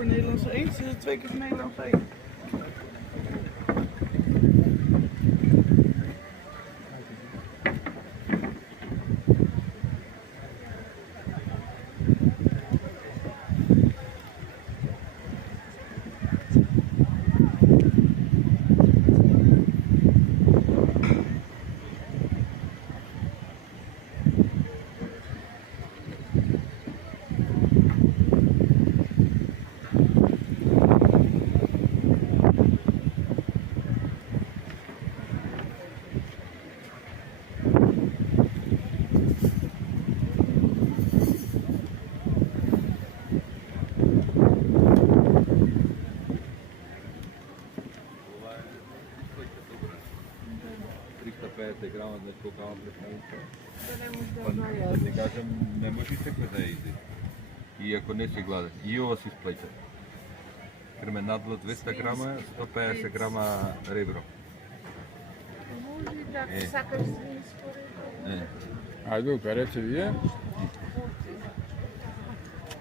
voor Nederlandse eend is het 2 keer voor Nederlandse eend. Грама на скокава да ти кажем, не можеш всеки да иде. И ако не си гладен. И ова си сплеća. Кременадла 200 грама, 150 грама ребро. Може и така, сакаш свини според. Ajde, operete вие.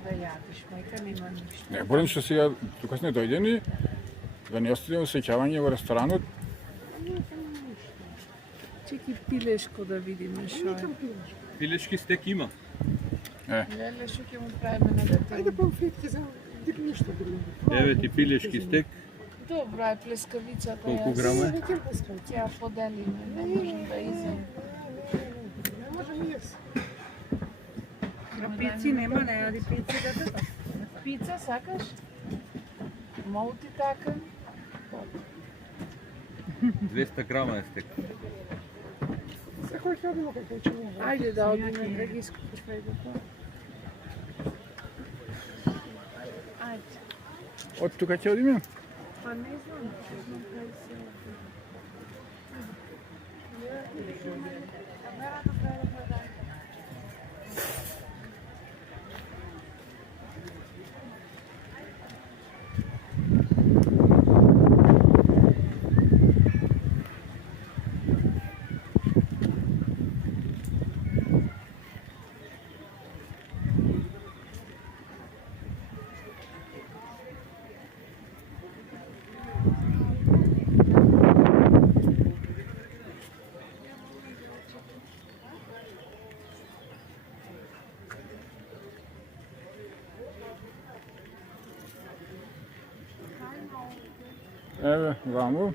Да ядеш, майка нема нищо. Не, борим што сега, тука сме дојдени, да не оставиме сеќавање во ресторанот. Чеки пилешко да видиме шо е. Пилешки стек има. Леле, шо ќе му правиме на дете? Ajde pomfritke za нищо друго. Еве ти пилешки стек. Добро е плескавицата. Колку грама е? Ќе ја поделиме, не можем да изем. Не можем и јас. Пици нема, не јади пици да. Пица сакаш? Молти така? 200 грама е стек. За кој ќе одиме како ќе може? Ајде да одиме, Драгиско, пошли до тоа. Ајде. Од тука ќе одиме? Па не знам, не знам кај се оди. Камерата треба да даде. Еве, ваму.